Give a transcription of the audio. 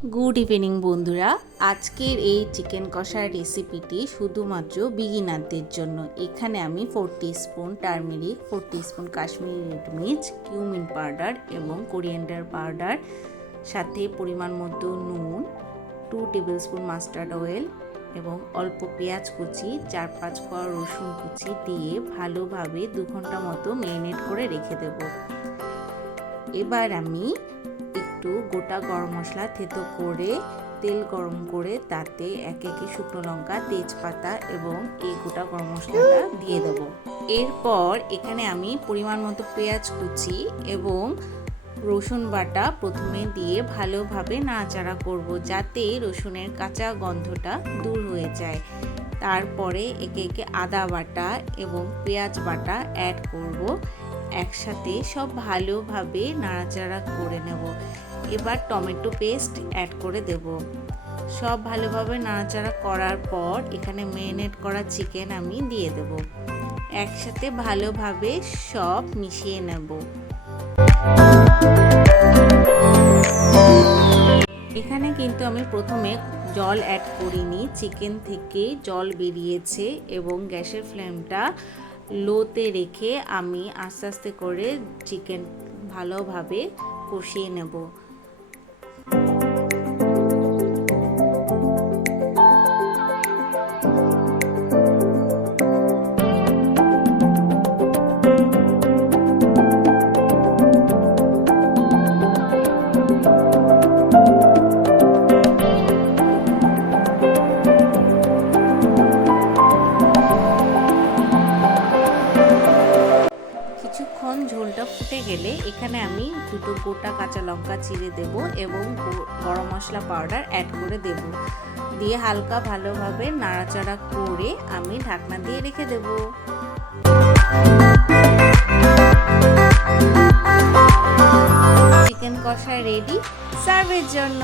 Good evening বন্ধুরা, আজকের এই চিকেন কষার রেসিপিটি শুধুমাত্র বিগিনারদের জন্য। এখানে আমি 4 teaspoon turmeric, 4 teaspoon Kashmiri red মির্চ, কিউমিন পাউডার এবং কোরিয়েন্ডার পাউডার, সাথে পরিমাণ মতো নুন, 2 টেবিলস্পুন মাস্টার্ড অয়েল এবং অল্প পেঁয়াজ কুচি, 4-5 কোয়া রসুন কুচি দিয়ে ভালোভাবে 2 ঘন্টা মতো ম্যারিনেট করে রেখে দেব। এবার আমি একটু গোটা গরম মশলা থেতো করে তেল গরম করে তাতে একে একে শুকনো লঙ্কা, তেজপাতা এবং এই গোটা গরম মশলাটা দিয়ে দেব। এরপর এখানে আমি পরিমাণ মতো পেঁয়াজ কুচি এবং রসুন বাটা প্রথমে দিয়ে ভালোভাবে নাড়াচাড়া করব, যাতে রসুনের কাঁচা গন্ধটা দূর হয়ে যায়। তারপরে একে একে আদা বাটা এবং পেঁয়াজ বাটা অ্যাড করব। একসাথে সব ভালোভাবে নাড়াচাড়া করে নেব। এবার টমেটো পেস্ট অ্যাড করে দেব। সব ভালোভাবে নাড়াচাড়া করার পর এখানে ম্যারিনেট করা চিকেন আমি দিয়ে দেব। একসাথে ভালোভাবে সব মিশিয়ে নেব। এখানে কিন্তু আমি প্রথমে জল অ্যাড করিনি, চিকেন থেকে জল বেরিয়েছে এবং গ্যাসের ফ্লেমটা লোতে রেখে আমি আস্তে আস্তে করে চিকেন ভালোভাবে কষিয়ে নেব। কিছুক্ষণ ঝোলটা ফুটে গেলে এখানে আমি 2 গোটা কাঁচা লঙ্কা চিড়ে দেব এবং গরম মশলা পাউডার অ্যাড করে দেব। দিয়ে হালকা ভালোভাবে নাড়াচাড়া করে আমি ঢাকনা দিয়ে রেখে দেব। চিকেন কষা রেডি সার্ভের জন্য।